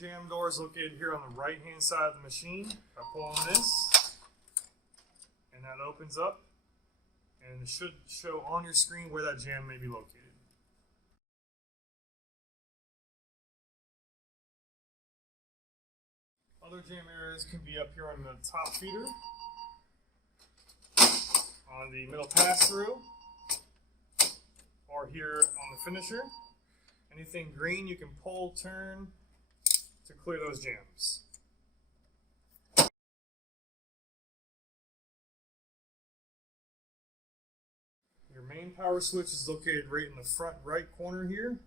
jam door is located here on the right hand side of the machine. I pull on this and that opens up, and it should show on your screen where that jam may be located. Other jam areas can be up here on the top feeder, on the middle pass-through, or here on the finisher. Anything green you can pull, turn to clear those jams. Your main power switch is located right in the front right corner here.